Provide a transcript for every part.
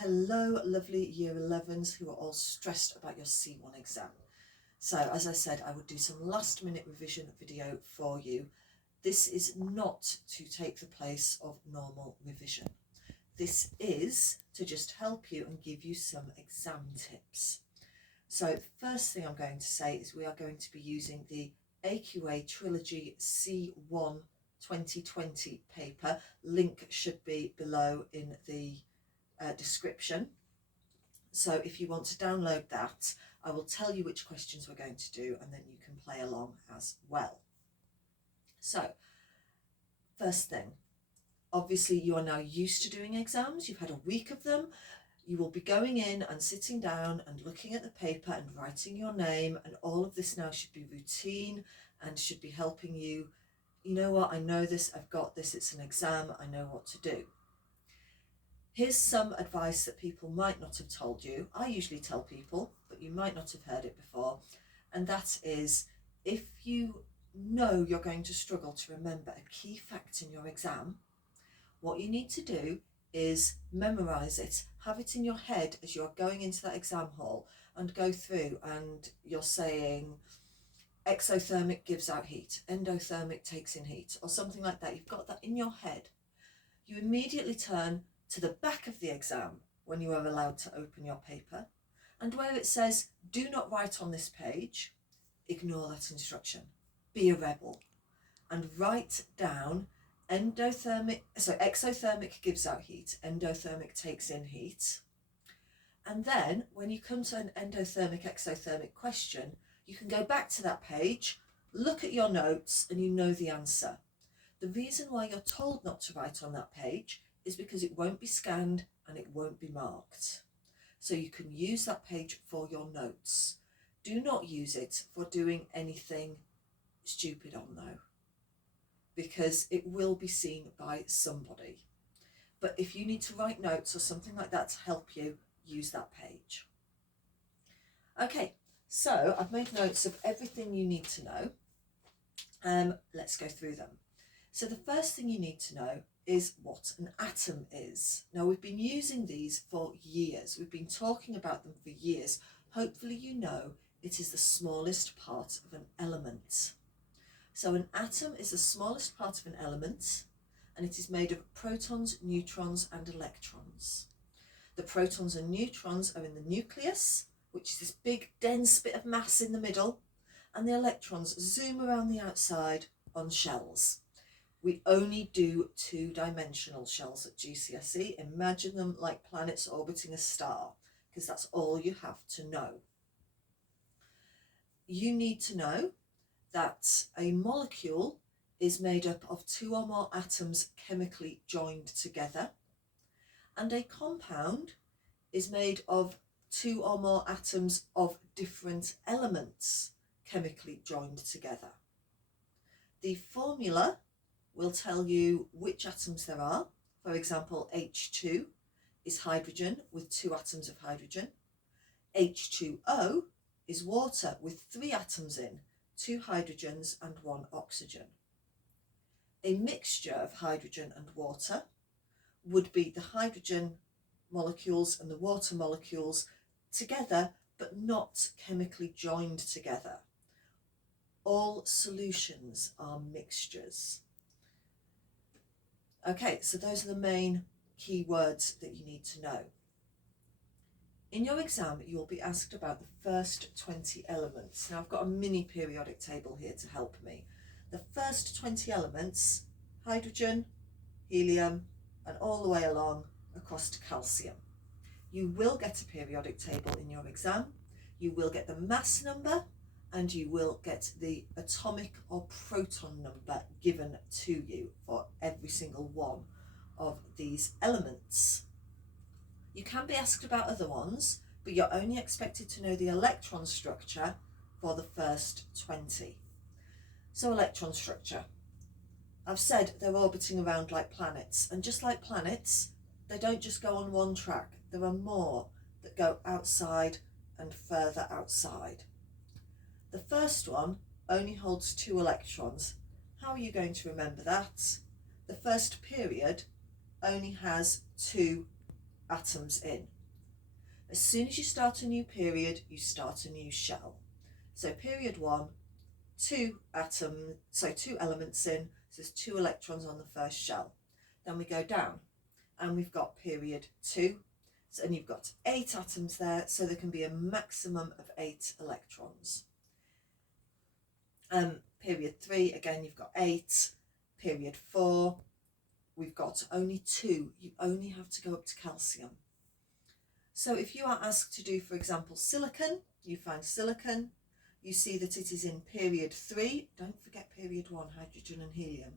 Hello, lovely Year 11s who are all stressed about your C1 exam. So, as I said, I would do some last minute revision video for you. This is not to take the place of normal revision. This is to just help you and give you some exam tips. So, the first thing I'm going to say is we are going to be using the AQA Trilogy C1 2020 paper. Link should be below in the description. So if you want to download that, I will tell you which questions we're going to do and then you can play along as well. So first thing, obviously you are now used to doing exams, you've had a week of them. You will be going in and sitting down and looking at the paper and writing your name, and all of this now should be routine and should be helping you. You know what, I know this, I've got this, it's an exam, I know what to do. Here's some advice that people might not have told you. I usually tell people, but you might not have heard it before. And that is, if you know you're going to struggle to remember a key fact in your exam, what you need to do is memorise it, have it in your head as you're going into that exam hall and go through and you're saying exothermic gives out heat, endothermic takes in heat, or something like that. You've got that in your head. You immediately turn to the back of the exam when you are allowed to open your paper, and where it says do not write on this page, ignore that instruction. Be a rebel and write down exothermic gives out heat, endothermic takes in heat. And then when you come to an endothermic exothermic question, you can go back to that page, look at your notes, and you know the answer. The reason why you're told not to write on that page is because it won't be scanned and it won't be marked. So you can use that page for your notes. Do not use it for doing anything stupid on though, because it will be seen by somebody. But if you need to write notes or something like that to help you, use that page. Okay, so I've made notes of everything you need to know. Let's go through them. So the first thing you need to know is what an atom is. Now, we've been using these for years. We've been talking about them for years. Hopefully you know it is the smallest part of an element. So an atom is the smallest part of an element, and it is made of protons, neutrons, and electrons. The protons and neutrons are in the nucleus, which is this big dense bit of mass in the middle, and the electrons zoom around the outside on shells. We only do two-dimensional shells at GCSE. Imagine them like planets orbiting a star, because that's all you have to know. You need to know that a molecule is made up of two or more atoms chemically joined together, and a compound is made of two or more atoms of different elements chemically joined together. The formula will tell you which atoms there are. For example, H2 is hydrogen with two atoms of hydrogen. H2O is water with three atoms in, two hydrogens and one oxygen. A mixture of hydrogen and water would be the hydrogen molecules and the water molecules together, but not chemically joined together. All solutions are mixtures. Okay, so those are the main key words that you need to know. In your exam, you'll be asked about the first 20 elements. Now, I've got a mini periodic table here to help me. The first 20 elements, hydrogen, helium, and all the way along across to calcium. You will get a periodic table in your exam. You will get the mass number, and you will get the atomic or proton number given to you for every single one of these elements. You can be asked about other ones, but you're only expected to know the electron structure for the first 20. So electron structure. I've said they're orbiting around like planets, and just like planets, they don't just go on one track. There are more that go outside and further outside. The first one only holds 2 electrons. How are you going to remember that? The first period only has 2 atoms in. As soon as you start a new period, you start a new shell. So period 1, 2 elements in, so there's 2 electrons on the first shell. Then we go down and we've got period 2, and you've got 8 atoms there, so there can be a maximum of 8 electrons. Period 3, again you've got 8. Period 4, we've got only 2. You only have to go up to calcium. So if you are asked to do, for example, silicon, you find silicon, you see that it is in period 3, don't forget period 1, hydrogen and helium.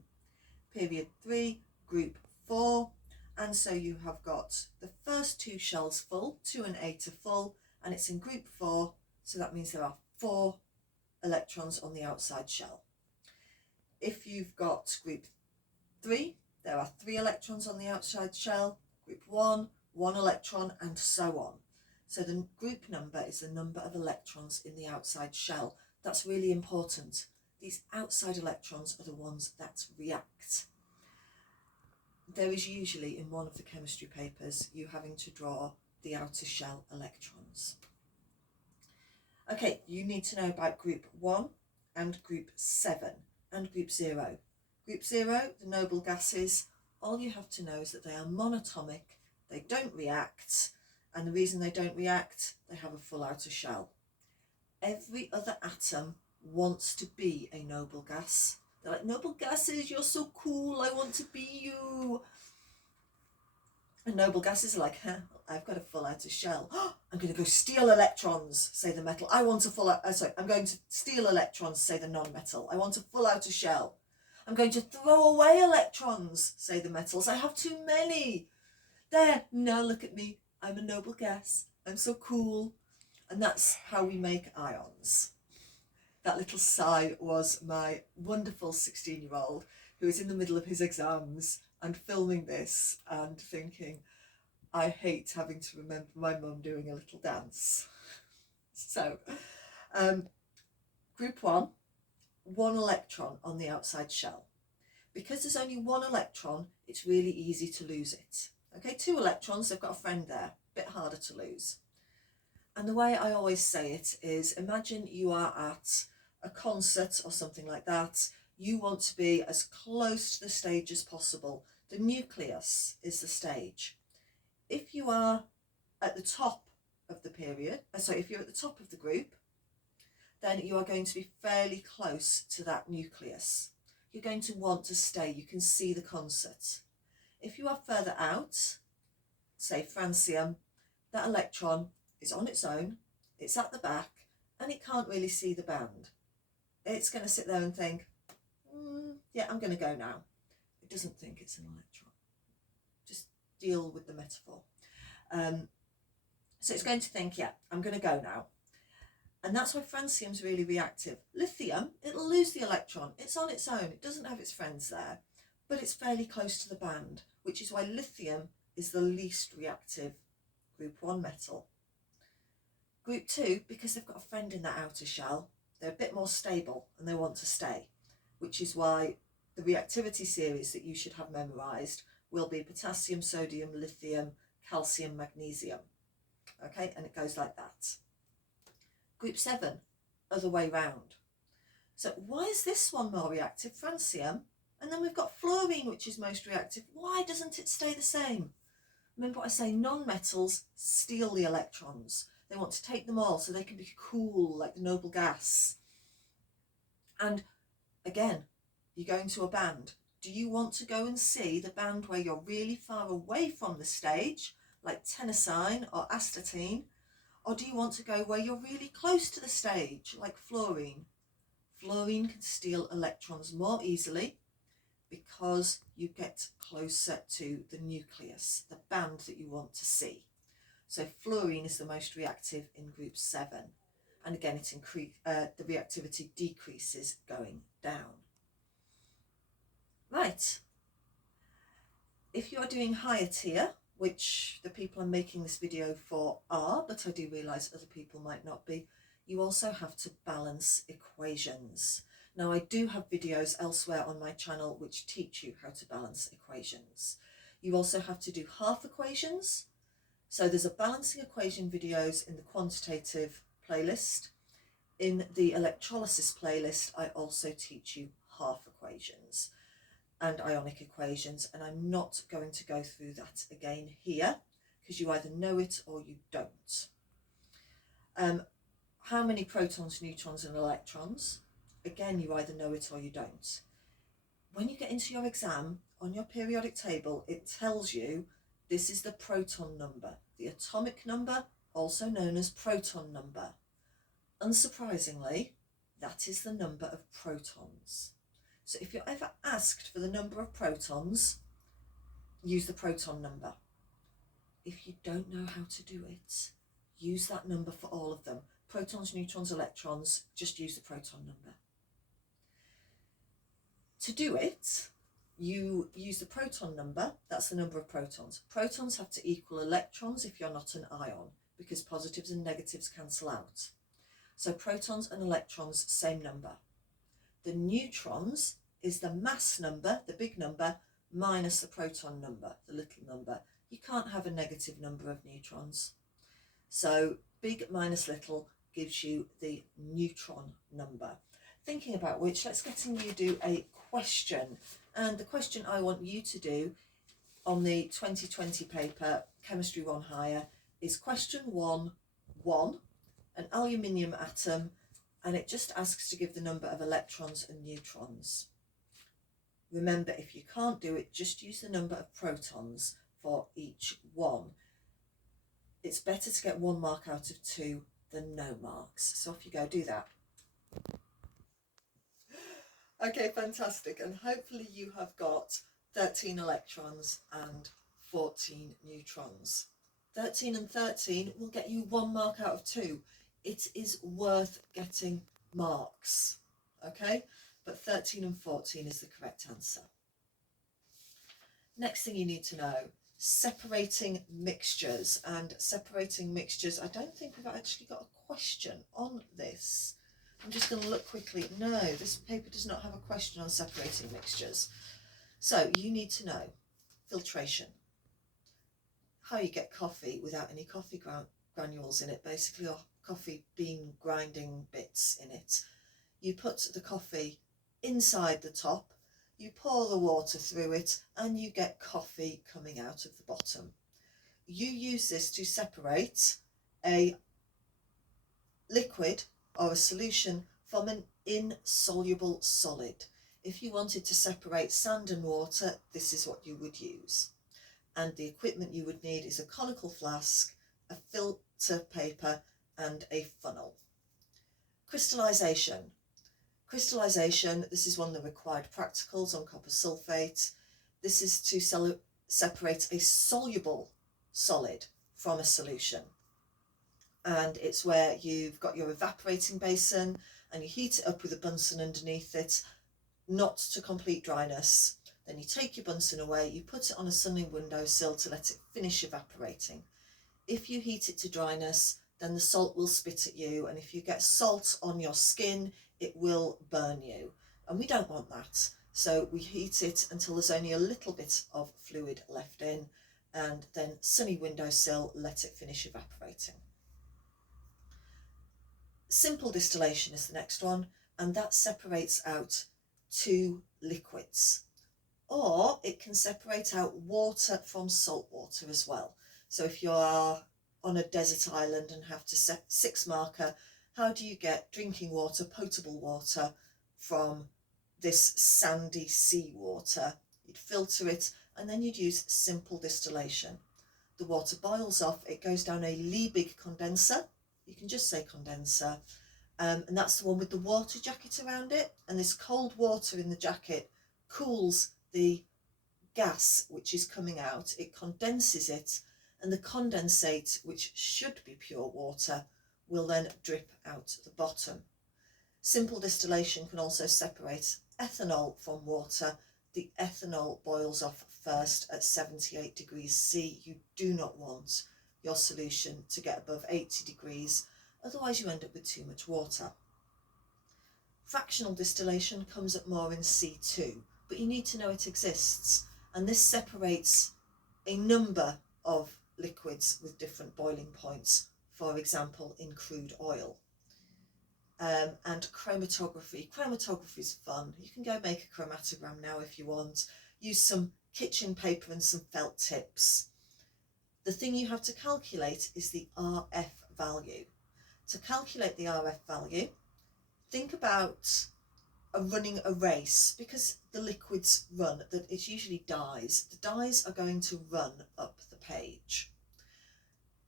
Period 3, group 4, and so you have got the first 2 shells full, 2 and 8 are full, and it's in group 4, so that means there are 4 electrons on the outside shell. If you've got group 3, there are 3 electrons on the outside shell, group 1, 1 electron, and so on. So the group number is the number of electrons in the outside shell. That's really important. These outside electrons are the ones that react. There is usually in one of the chemistry papers you having to draw the outer shell electrons. Okay, you need to know about group 1 and group 7 and group 0. Group 0, the noble gases, all you have to know is that they are monatomic, they don't react, and the reason they don't react, they have a full outer shell. Every other atom wants to be a noble gas. They're like, noble gases, you're so cool, I want to be you. And noble gases are like, I've got a full outer shell. I'm going to go steal electrons, say the metal. I'm going to steal electrons, say the non-metal. I want a full outer shell. I'm going to throw away electrons, say the metals. I have too many. There, now look at me. I'm a noble gas. I'm so cool. And that's how we make ions. That little sigh was my wonderful 16-year-old who is in the middle of his exams and filming this and thinking, I hate having to remember my mum doing a little dance. So, group 1, 1 electron on the outside shell. Because there's only 1 electron, it's really easy to lose it. Okay, 2 electrons, they've got a friend there, a bit harder to lose. And the way I always say it is, imagine you are at a concert or something like that. You want to be as close to the stage as possible. The nucleus is the stage. If you are at the top of the period, if you're at the top of the group, then you are going to be fairly close to that nucleus. You're going to want to stay. You can see the concert. If you are further out, say francium, that electron is on its own, it's at the back, and it can't really see the band. It's going to sit there and think, yeah, I'm going to go now. It doesn't think it's an electron. Just deal with the metaphor. So it's going to think, yeah, I'm going to go now. And that's why francium's really reactive. Lithium, it'll lose the electron. It's on its own. It doesn't have its friends there, but it's fairly close to the band, which is why lithium is the least reactive group 1 metal. Group 2, because they've got a friend in that outer shell, they're a bit more stable and they want to stay, which is why the reactivity series that you should have memorised will be potassium, sodium, lithium, calcium, magnesium. Okay, and it goes like that. Group 7, other way round. So why is this one more reactive, francium? And then we've got fluorine, which is most reactive. Why doesn't it stay the same? Remember what I say, non-metals steal the electrons. They want to take them all so they can be cool, like the noble gas. And again, you're going to a band. Do you want to go and see the band where you're really far away from the stage, like tennessine or astatine? Or do you want to go where you're really close to the stage, like fluorine? Fluorine can steal electrons more easily because you get closer to the nucleus, the band that you want to see. So fluorine is the most reactive in group 7. And again, the reactivity decreases going down. Right. If you are doing higher tier, which the people I'm making this video for are, but I do realise other people might not be, you also have to balance equations. Now, I do have videos elsewhere on my channel which teach you how to balance equations. You also have to do half equations, So there's a balancing equation videos in the quantitative playlist. In the electrolysis playlist, I also teach you half equations and ionic equations, and I'm not going to go through that again here because you either know it or you don't. How many protons, neutrons and electrons? Again, you either know it or you don't. When you get into your exam, on your periodic table, it tells you this is the proton number, the atomic number, also known as proton number. Unsurprisingly, that is the number of protons. So if you're ever asked for the number of protons, use the proton number. If you don't know how to do it, use that number for all of them. Protons, neutrons, electrons, just use the proton number. To do it, you use the proton number, that's the number of protons. Protons have to equal electrons if you're not an ion, because positives and negatives cancel out. So protons and electrons, same number. The neutrons is the mass number, the big number, minus the proton number, the little number. You can't have a negative number of neutrons. So big minus little gives you the neutron number. Thinking about which, let's get you do a question. And the question I want you to do on the 2020 paper, Chemistry 1 Higher, is question 1.1, an aluminium atom, and it just asks to give the number of electrons and neutrons. Remember, if you can't do it, just use the number of protons for each one. It's better to get 1 mark out of 2 than no marks. So off you go, do that. Okay, fantastic. And hopefully you have got 13 electrons and 14 neutrons. 13 and 13 will get you 1 mark out of 2. It is worth getting marks, okay? But 13 and 14 is the correct answer. Next thing you need to know, separating mixtures. And separating mixtures, I don't think we've actually got a question on this. I'm just going to look quickly. No, this paper does not have a question on separating mixtures. So you need to know filtration, how you get coffee without any coffee granules in it, basically, or coffee bean grinding bits in it. You put the coffee inside the top, you pour the water through it, and you get coffee coming out of the bottom. You use this to separate a liquid or a solution from an insoluble solid. If you wanted to separate sand and water, this is what you would use. And the equipment you would need is a conical flask, a filter paper, and a funnel. Crystallization. Crystallization, this is one of the required practicals on copper sulfate. This is to separate a soluble solid from a solution. And it's where you've got your evaporating basin and you heat it up with a Bunsen underneath it, not to complete dryness. Then you take your Bunsen away, you put it on a sunny windowsill to let it finish evaporating. If you heat it to dryness, then the salt will spit at you, and if you get salt on your skin, it will burn you. And we don't want that. So we heat it until there's only a little bit of fluid left in, and then sunny windowsill, let it finish evaporating. Simple distillation is the next one, and that separates out 2 liquids. Or it can separate out water from salt water as well. So if you are on a desert island and have to set 6 marker, how do you get drinking water, potable water, from this sandy seawater? You'd filter it, and then you'd use simple distillation. The water boils off, it goes down a Liebig condenser. You can just say condenser, and that's the one with the water jacket around it, and this cold water in the jacket cools the gas which is coming out. It condenses it, and the condensate, which should be pure water, will then drip out the bottom. Simple distillation can also separate ethanol from water. The ethanol boils off first at 78 degrees C. You do not want your solution to get above 80 degrees, otherwise you end up with too much water. Fractional distillation comes up more in C2, but you need to know it exists, and this separates a number of liquids with different boiling points, for example in crude oil. And chromatography. Chromatography is fun. You can go make a chromatogram now if you want. Use some kitchen paper and some felt tips. The thing you have to calculate is the RF value. To calculate the RF value, think about running a race, because the liquids run, that it's usually dyes. The dyes are going to run up the page.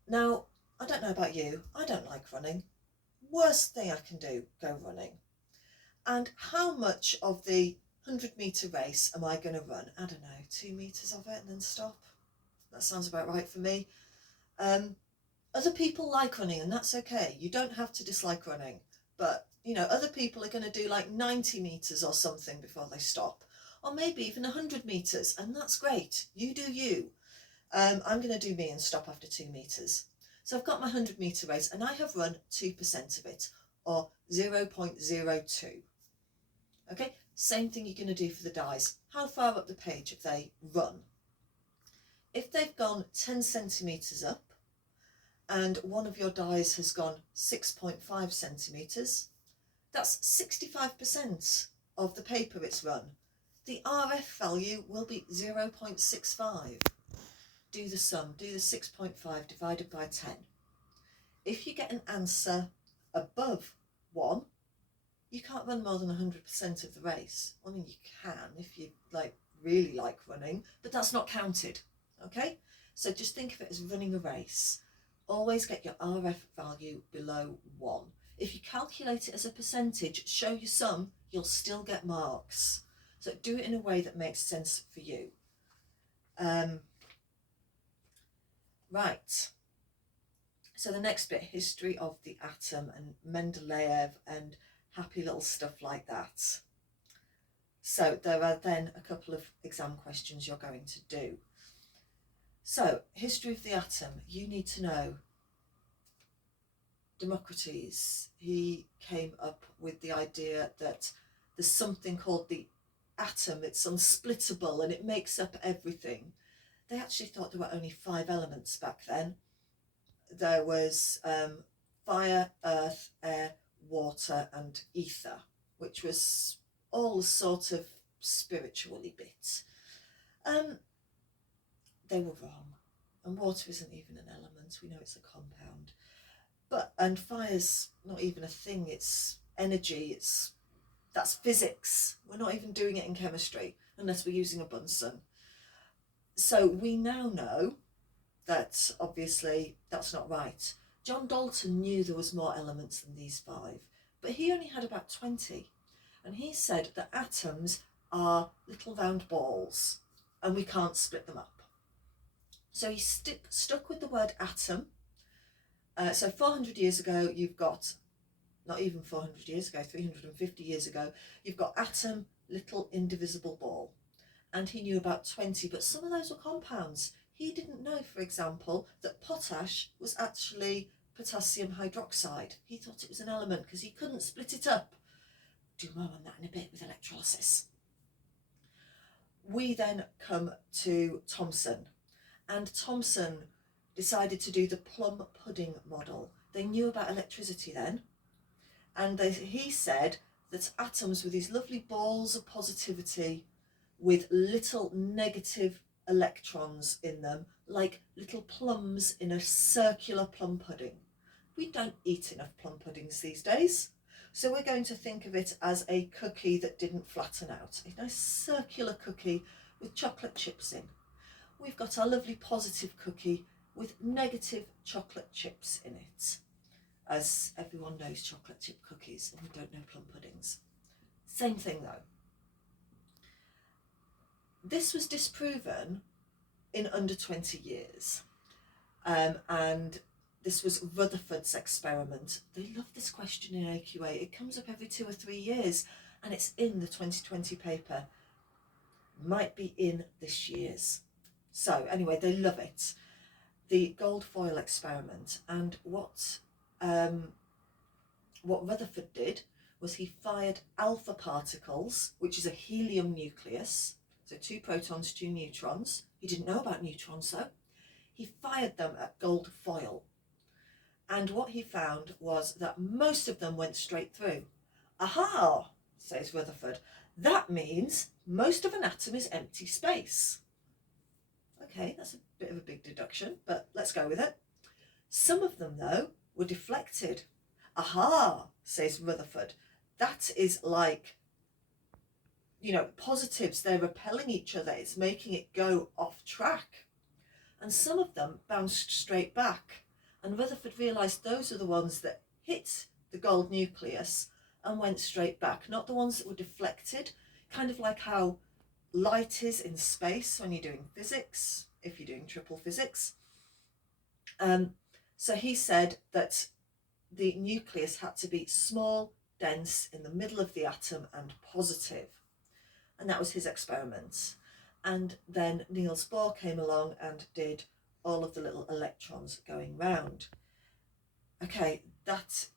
Now, I don't know about you, I don't like running. Worst thing I can do, go running. And how much of the 100-metre race am I going to run? I don't know, 2 metres of it and then stop. That sounds about right for me. Other people like running, and that's okay. You don't have to dislike running, but you know, other people are going to do like 90 metres or something before they stop, or maybe even 100 metres, and that's great. You do you. I'm going to do me and stop after 2 metres. So I've got my 100-metre race, and I have run 2% of it, or 0.02. Okay, same thing you're going to do for the dyes. How far up the page have they run? If they've gone 10 centimetres up, and one of your dyes has gone 6.5 centimetres, that's 65% of the paper it's run. The RF value will be 0.65. Do the sum, do the 6.5 divided by 10. If you get an answer above 1, you can't run more than 100% of the race. I mean, you can if you really like running, but that's not counted, okay? So just think of it as running a race. Always get your RF value below 1. If you calculate it as a percentage, show your sum, you'll still get marks. So do it in a way that makes sense for you. Right. So the next bit, history of the atom and Mendeleev and happy little stuff like that. So there are then a couple of exam questions you're going to do. So, history of the atom, you need to know Democritus. He came up with the idea that there's something called the atom, it's unsplittable and it makes up everything. They actually thought there were only 5 elements back then. There was fire, earth, air, water and ether, which was all sort of spiritually bit. They were wrong, and water isn't even an element, we know it's a compound. And fire's not even a thing, it's energy, that's physics. We're not even doing it in chemistry unless we're using a Bunsen. So we now know that obviously that's not right. John Dalton knew there was more elements than these 5, but he only had about 20. And he said that atoms are little round balls and we can't split them up. So he stuck with the word atom. So 400 years ago, you've got, not even 400 years ago, 350 years ago, you've got atom, little indivisible ball. And he knew about 20, but some of those were compounds. He didn't know, for example, that potash was actually potassium hydroxide. He thought it was an element because he couldn't split it up. Do more on that in a bit with electrolysis. We then come to Thomson, and Thomson decided to do the plum pudding model. They knew about electricity then, and he said that atoms were these lovely balls of positivity with little negative electrons in them, like little plums in a circular plum pudding. We don't eat enough plum puddings these days, so we're going to think of it as a cookie that didn't flatten out, a nice circular cookie with chocolate chips in. We've got our lovely positive cookie with negative chocolate chips in it. As everyone knows, chocolate chip cookies, and we don't know plum puddings. Same thing though. This was disproven in under 20 years. And this was Rutherford's experiment. They love this question in AQA. It comes up every 2 or 3 years, and it's in the 2020 paper. Might be in this year's. So anyway, they love it. The gold foil experiment, and what Rutherford did was he fired alpha particles, which is a helium nucleus, so 2 protons, 2 neutrons. He didn't know about neutrons though. he fired them at gold foil. And what he found was that most of them went straight through. Aha, says Rutherford. That means most of an atom is empty space. Okay, that's a bit of a big deduction, but let's go with it. Some of them, though, were deflected. Aha, says Rutherford. That is like, positives, they're repelling each other. It's making it go off track. And some of them bounced straight back. And Rutherford realised those are the ones that hit the gold nucleus and went straight back, not the ones that were deflected, kind of like how light is in space when you're doing physics, if you're doing triple physics. So he said that the nucleus had to be small, dense, in the middle of the atom and positive. And that was his experiment. And then Niels Bohr came along and did all of the little electrons going round. Okay, that's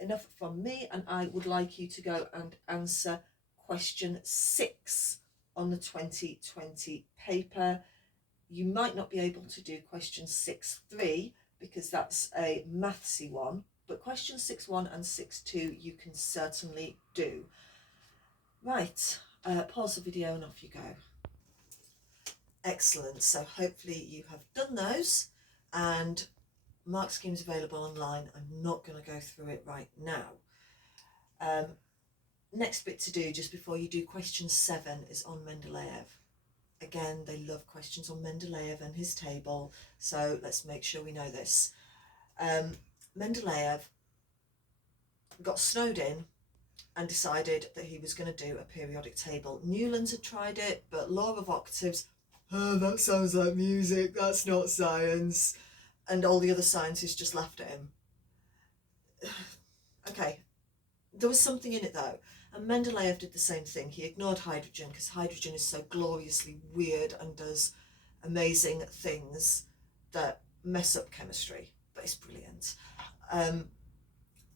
enough from me, and I would like you to go and answer question 6 on the 2020 paper. You might not be able to do question 6.3 because that's a mathsy one, but question 6.1 and 6.2 you can certainly do. Right, pause the video and off you go. Excellent, so hopefully you have done those, and mark scheme's available online. I'm not going to go through it right now. Next bit to do just before you do question 7 is on Mendeleev. Again, they love questions on Mendeleev and his table, so let's make sure we know this. Mendeleev got snowed in and decided that he was going to do a periodic table. Newlands had tried it, but law of octaves, oh, that sounds like music, that's not science. And all the other scientists just laughed at him. Okay, there was something in it though. And Mendeleev did the same thing. He ignored hydrogen because hydrogen is so gloriously weird and does amazing things that mess up chemistry, but it's brilliant.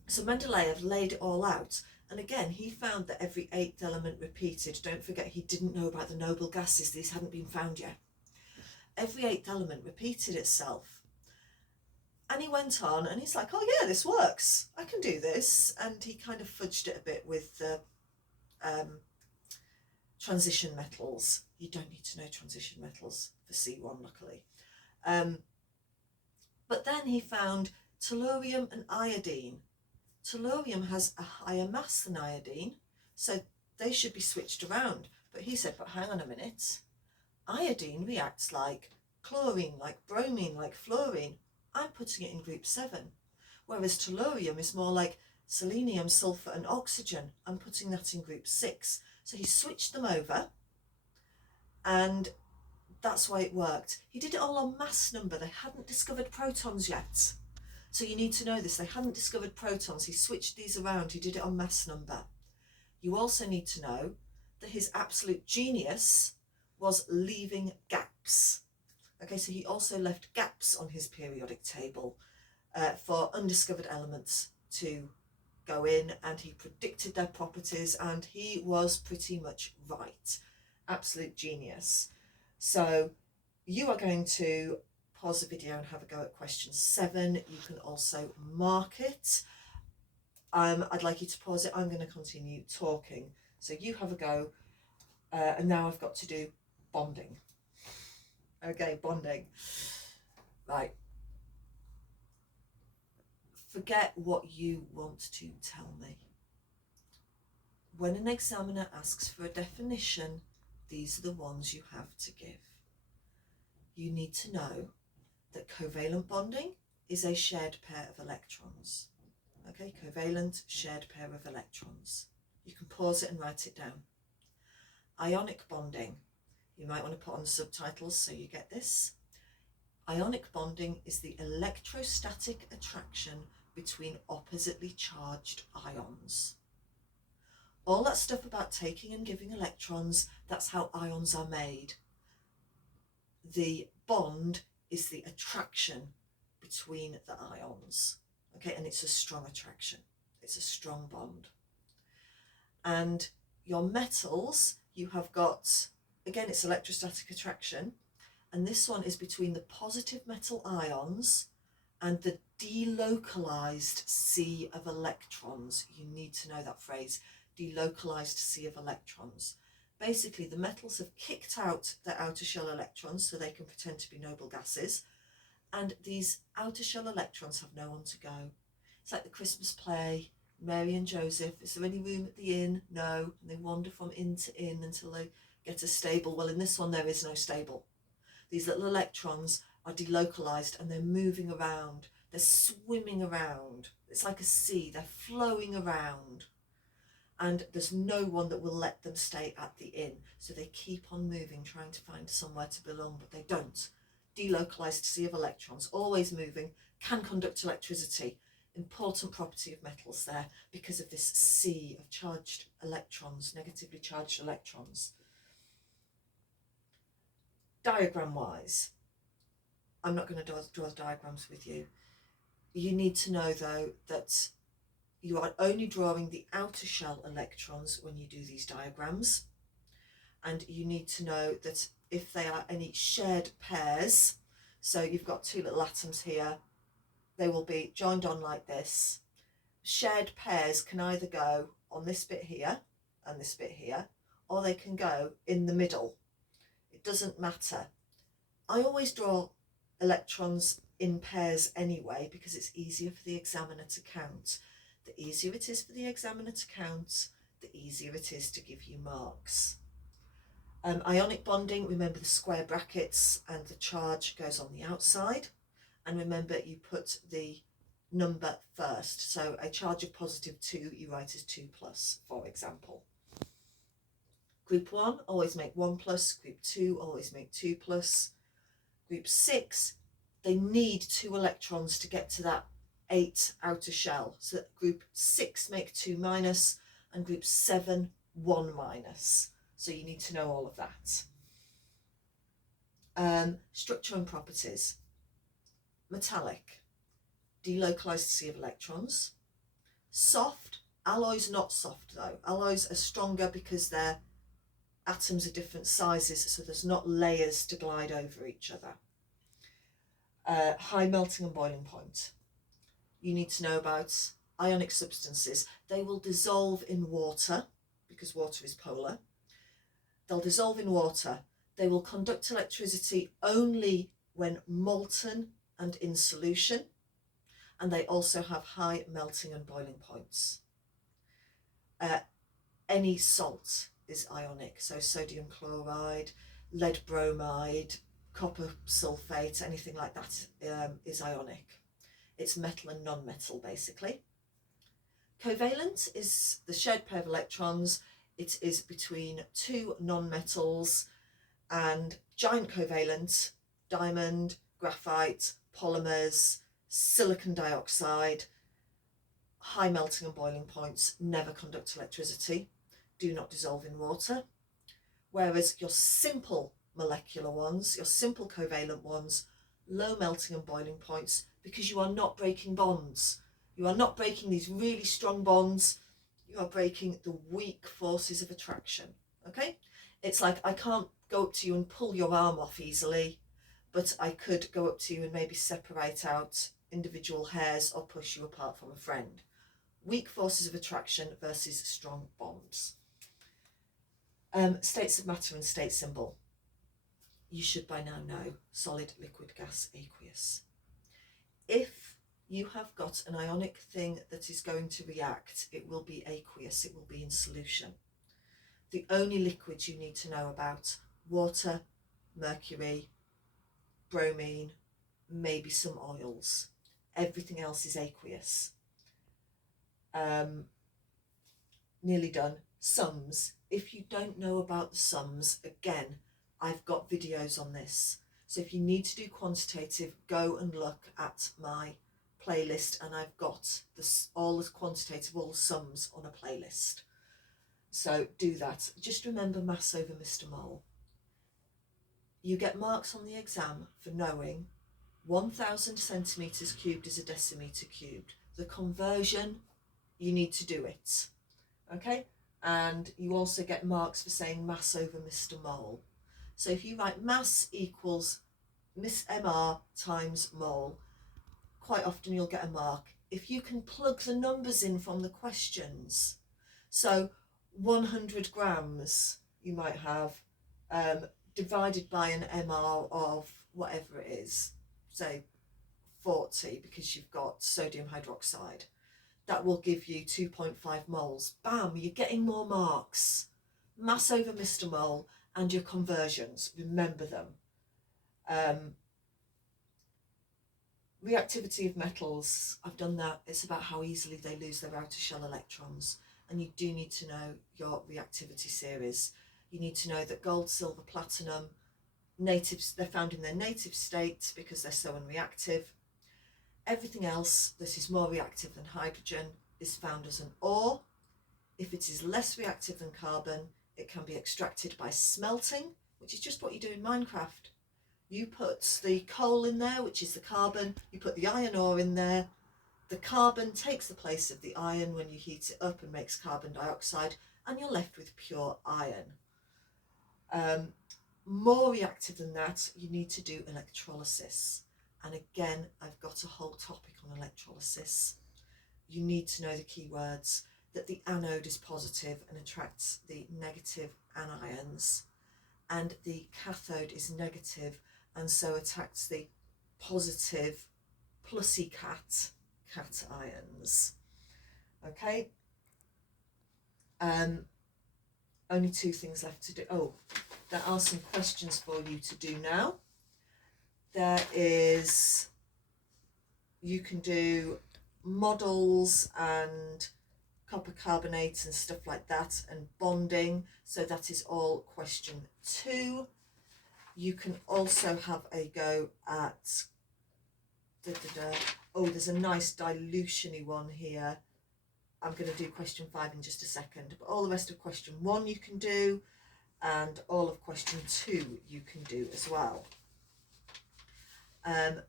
So Mendeleev laid it all out. And again, he found that every 8th element repeated. Don't forget, he didn't know about the noble gases. These hadn't been found yet. Every 8th element repeated itself. And he went on and he's like, oh yeah, this works. I can do this. And he kind of fudged it a bit with the transition metals. You don't need to know transition metals for C1, luckily. But then he found tellurium and iodine. Tellurium has a higher mass than iodine, so they should be switched around. But he said, but hang on a minute. Iodine reacts like chlorine, like bromine, like fluorine. I'm putting it in group 7. Whereas tellurium is more like selenium, sulfur and oxygen. I'm putting that in group 6. So he switched them over, and that's why it worked. He did it all on mass number. They hadn't discovered protons yet. So you need to know this. They hadn't discovered protons. He switched these around. He did it on mass number. You also need to know that his absolute genius was leaving gaps. Okay, so he also left gaps on his periodic table for undiscovered elements to go in, and he predicted their properties, and he was pretty much right. Absolute genius. So you are going to pause the video and have a go at question 7. You can also mark it. I'd like you to pause it. I'm going to continue talking. So you have a go. And now I've got to do bonding. Okay, bonding. Right. Forget what you want to tell me. When an examiner asks for a definition, these are the ones you have to give. You need to know that covalent bonding is a shared pair of electrons. Okay, covalent shared pair of electrons. You can pause it and write it down. Ionic bonding. You might want to put on subtitles so you get this. Ionic bonding is the electrostatic attraction between oppositely charged ions. All that stuff about taking and giving electrons, that's how ions are made. The bond is the attraction between the ions. Okay, and it's a strong attraction. It's a strong bond. And your metals, you have got, again, it's electrostatic attraction, and this one is between the positive metal ions and the delocalized sea of electrons. You need to know that phrase, delocalized sea of electrons. Basically, the metals have kicked out their outer shell electrons so they can pretend to be noble gases, and these outer shell electrons have no one to go. It's like the Christmas play, Mary and Joseph. Is there any room at the inn? No. And they wander from inn to inn until they get a stable. Well, in this one, there is no stable. These little electrons are delocalized and they're moving around. They're swimming around. It's like a sea. They're flowing around. And there's no one that will let them stay at the inn. So they keep on moving, trying to find somewhere to belong, but they don't. Delocalized sea of electrons, always moving, can conduct electricity. Important property of metals there because of this sea of charged electrons, negatively charged electrons. Diagram wise, I'm not going to draw diagrams with you. You need to know though that you are only drawing the outer shell electrons when you do these diagrams, and you need to know that if they are any shared pairs, so you've got two little atoms here, they will be joined on like this. Shared pairs can either go on this bit here and this bit here, or they can go in the middle. It doesn't matter. I always draw electrons in pairs anyway because it's easier for the examiner to count. The easier it is for the examiner to count, the easier it is to give you marks. Ionic bonding, remember the square brackets and the charge goes on the outside. And remember you put the number first. So a charge of +2 you write as 2+, for example. Group 1, always make 1+. Group 2, always make 2+. Group 6, they need 2 electrons to get to that 8 outer shell. So group 6 make 2-, and group 7, 1-. So you need to know all of that. Structure and properties. Metallic, delocalized sea of electrons. Soft, alloys not soft though. Alloys are stronger because their atoms are different sizes, so there's not layers to glide over each other. High melting and boiling point. You need to know about ionic substances. They will dissolve in water because water is polar. They'll dissolve in water. They will conduct electricity only when molten and in solution, and they also have high melting and boiling points. Any salt is ionic, so sodium chloride, lead bromide, copper sulfate, anything like that is ionic. It's metal and non-metal basically. Covalent is the shared pair of electrons. It is between 2 non-metals, and giant covalent, diamond, graphite, polymers, silicon dioxide, high melting and boiling points, never conduct electricity, do not dissolve in water. Whereas your simple molecular ones, your simple covalent ones, low melting and boiling points because you are not breaking bonds. You are not breaking these really strong bonds. You are breaking the weak forces of attraction. Okay? It's like I can't go up to you and pull your arm off easily, but I could go up to you and maybe separate out individual hairs or push you apart from a friend. Weak forces of attraction versus strong bonds. States of matter and state symbol. You should by now know solid, liquid, gas, aqueous. If you have got an ionic thing that is going to react, it will be aqueous, it will be in solution. The only liquids you need to know about: water, mercury, bromine, maybe some oils. Everything else is aqueous. Nearly done. Sums. If you don't know about the sums, again, I've got videos on this. So if you need to do quantitative, go and look at my playlist, and I've got all the quantitative, all the sums on a playlist. So do that. Just remember mass over Mr. Mole. You get marks on the exam for knowing 1,000 centimetres cubed is a decimetre cubed. The conversion, you need to do it. Okay? And you also get marks for saying mass over Mr. Mole. So if you write mass equals Miss MR times mole, quite often you'll get a mark. If you can plug the numbers in from the questions, so 100 grams you might have divided by an MR of whatever it is, say 40, because you've got sodium hydroxide, that will give you 2.5 moles. Bam, you're getting more marks. Mass over Mr. Mole and your conversions, remember them. Reactivity of metals, I've done that. It's about how easily they lose their outer shell electrons, and you do need to know your reactivity series. You need to know that gold, silver, platinum, natives, they're found in their native state because they're so unreactive. Everything else that is more reactive than hydrogen is found as an ore. If it is less reactive than carbon, it can be extracted by smelting, which is just what you do in Minecraft. You put the coal in there, which is the carbon, you put the iron ore in there, the carbon takes the place of the iron when you heat it up and makes carbon dioxide, and you're left with pure iron. More reactive than that, you need to do electrolysis. And again, I've got a whole topic on electrolysis. You need to know the keywords, that the anode is positive and attracts the negative anions, and the cathode is negative and so attacks the positive plusy cations. Okay. Only two things left to do. Oh, there are some questions for you to do now. There is, you can do models and copper carbonate and stuff like that, and bonding. So that is all question 2. You can also have a go at, oh, there's a nice dilution-y one here. I'm going to do question 5 in just a second, but all the rest of question 1 you can do, and all of question 2 you can do as well.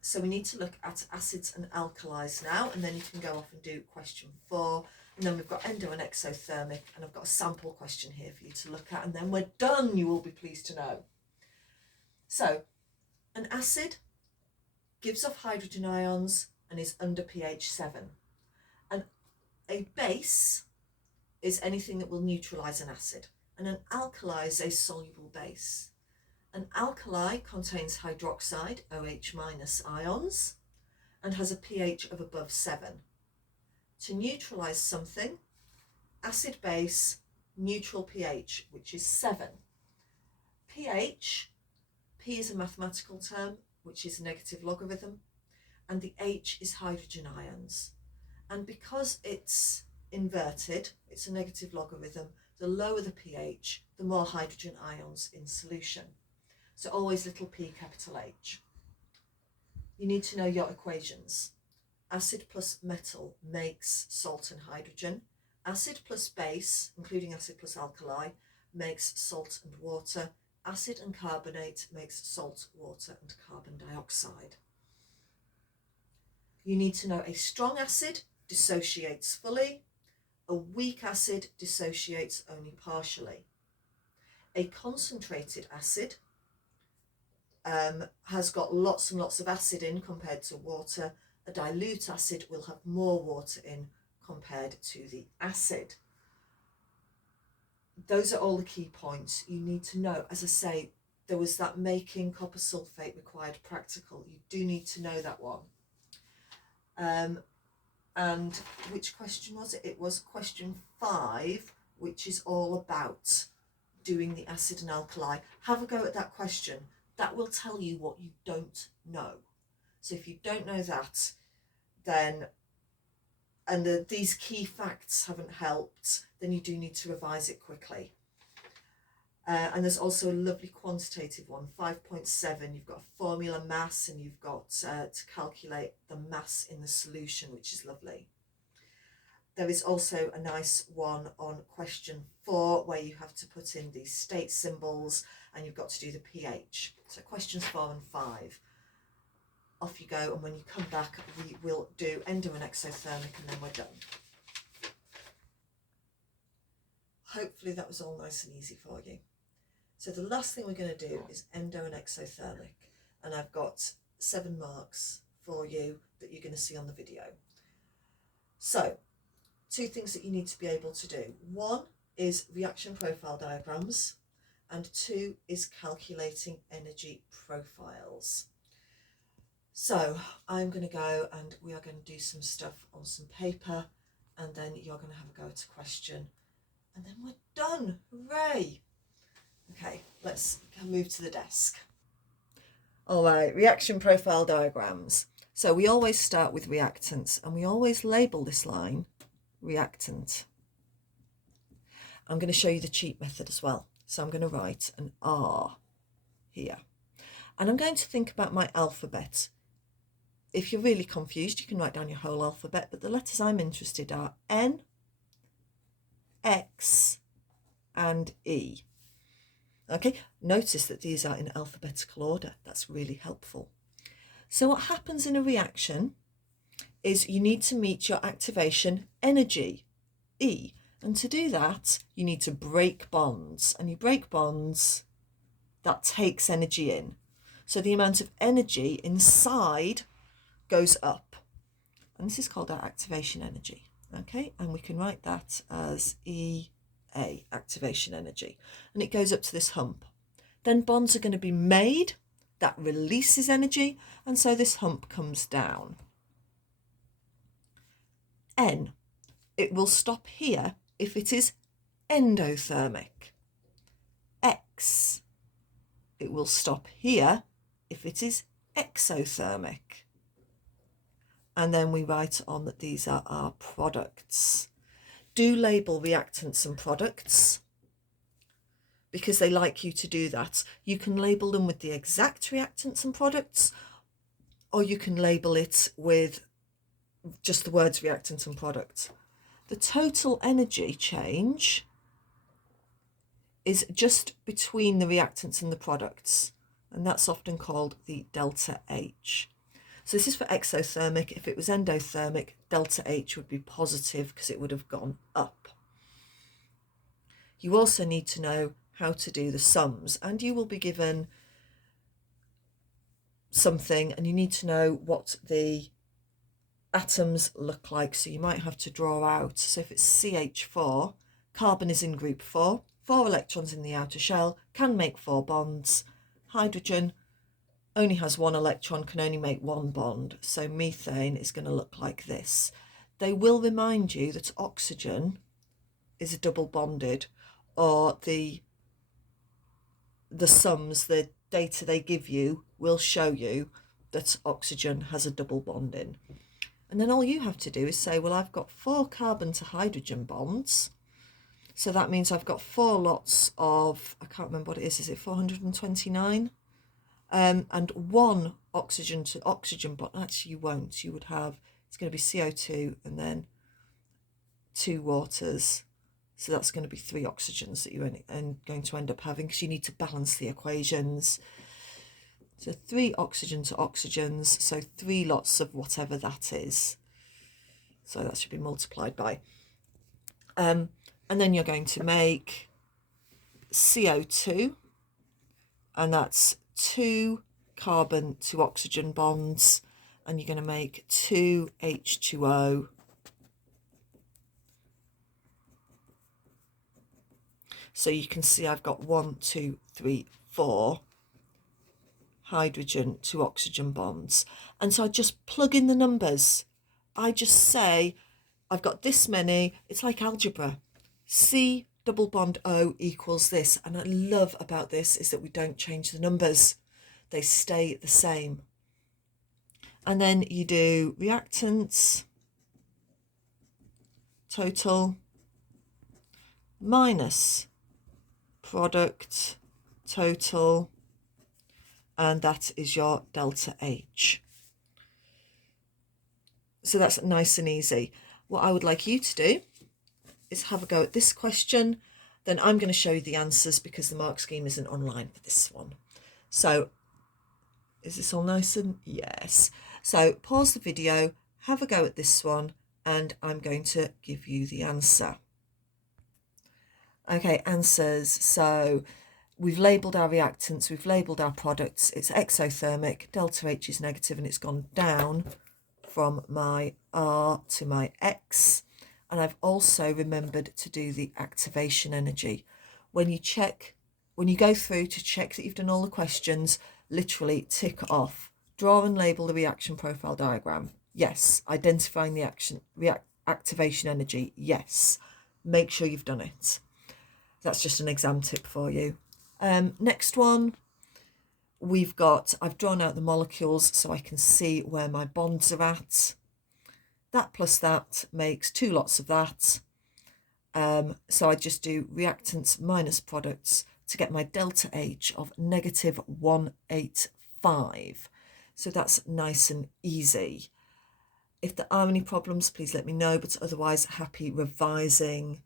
So we need to look at acids and alkalis now, and then you can go off and do question 4. And then we've got endo and exothermic, and I've got a sample question here for you to look at, and then we're done, you will be pleased to know. So, an acid gives off hydrogen ions and is under pH 7. And a base is anything that will neutralise an acid, and an alkali is a soluble base. An alkali contains hydroxide, OH- ions, and has a pH of above 7. To neutralise something, acid base, neutral pH, which is 7. pH, P is a mathematical term, which is negative logarithm, and the H is hydrogen ions. And because it's inverted, it's a negative logarithm, the lower the pH, the more hydrogen ions in solution. So always little p, capital H. You need to know your equations. Acid plus metal makes salt and hydrogen. Acid plus base, including acid plus alkali, makes salt and water. Acid and carbonate makes salt, water, and carbon dioxide. You need to know a strong acid dissociates fully. A weak acid dissociates only partially. A concentrated acid has got lots and lots of acid in compared to water. A dilute acid will have more water in compared to the acid. Those are all the key points you need to know. As I say, there was that making copper sulfate required practical. You do need to know that one. And which question was it? It was question 5, which is all about doing the acid and alkali. Have a go at that question. That will tell you what you don't know. So if you don't know that, then, and these key facts haven't helped, then you do need to revise it quickly. And there's also a lovely quantitative one, 5.7. You've got a formula mass, and you've got to calculate the mass in the solution, which is lovely. There is also a nice one on question 4, where you have to put in the state symbols, and you've got to do the pH. So questions 4 and 5. Off you go, and when you come back, we will do endo and exothermic, and then we're done. Hopefully that was all nice and easy for you. So the last thing we're going to do is endo and exothermic. And I've got 7 marks for you that you're going to see on the video. So 2 things that you need to be able to do. 1 is reaction profile diagrams, and 2 is calculating energy profiles. So I'm going to go and we are going to do some stuff on some paper, and then you're going to have a go at a question, and then we're done. Hooray! Okay, let's move to the desk. All right, reaction profile diagrams. So we always start with reactants, and we always label this line reactant. I'm going to show you the cheat method as well. So I'm going to write an R here. And I'm going to think about my alphabet. If you're really confused, you can write down your whole alphabet, but the letters I'm interested in are N, X, and E. Okay, notice that these are in alphabetical order. That's really helpful. So what happens in a reaction is you need to meet your activation energy, E. And to do that, you need to break bonds. And you break bonds, that takes energy in. So the amount of energy inside goes up. And this is called our activation energy. Okay, and we can write that as EA, activation energy. And it goes up to this hump. Then bonds are going to be made. That releases energy. And so this hump comes down. N. It will stop here if it is endothermic. X. It will stop here if it is exothermic. And then we write on that these are our products. Do label reactants and products because they like you to do that. You can label them with the exact reactants and products, or you can label it with just the words reactant and product. The total energy change is just between the reactants and the products, and that's often called the delta H. So this is for exothermic. If it was endothermic, delta H would be positive because it would have gone up. You also need to know how to do the sums, and you will be given something and you need to know what the atoms look like. So you might have to draw out. So if it's CH4, carbon is in group 4, 4 electrons in the outer shell, can make 4 bonds. Hydrogen only has 1 electron, can only make 1 bond. So methane is going to look like this. They will remind you that oxygen is a double bonded, or the sums, the data they give you will show you that oxygen has a double bond in. And then all you have to do is say, well, I've got 4 carbon to hydrogen bonds. So that means I've got 4 lots of, I can't remember what it is it 429? And 1 oxygen to oxygen bond. Actually, you won't. You would have, it's going to be CO2 and then 2 waters. So that's going to be 3 oxygens that you're going to end up having, because you need to balance the equations. So 3 oxygen to oxygens, so 3 lots of whatever that is. So that should be multiplied by. And then you're going to make CO2, and that's 2 carbon to oxygen bonds, and you're going to make 2 H2O. So you can see I've got 1, 2, 3, 4 hydrogen to oxygen bonds. And so I just plug in the numbers. I just say, I've got this many. It's like algebra. C double bond O equals this. And I love about this is that we don't change the numbers. They stay the same. And then you do reactants, total, minus product, total, and that is your delta H. So that's nice and easy. What I would like you to do is have a go at this question. Then I'm going to show you the answers because the mark scheme isn't online for this one. So is this all nice and yes? So pause the video, have a go at this one, and I'm going to give you the answer. Okay, answers. So we've labelled our reactants, we've labelled our products. It's exothermic, delta H is negative, and it's gone down from my R to my X. And I've also remembered to do the activation energy. When you go through to check that you've done all the questions, literally tick off, draw and label the reaction profile diagram. Yes. Identifying the activation energy. Yes. Make sure you've done it. That's just an exam tip for you. Next one, I've drawn out the molecules so I can see where my bonds are at. That plus that makes 2 lots of that. So I just do reactants minus products to get my delta H of negative 185. So that's nice and easy. If there are any problems, please let me know, but otherwise happy revising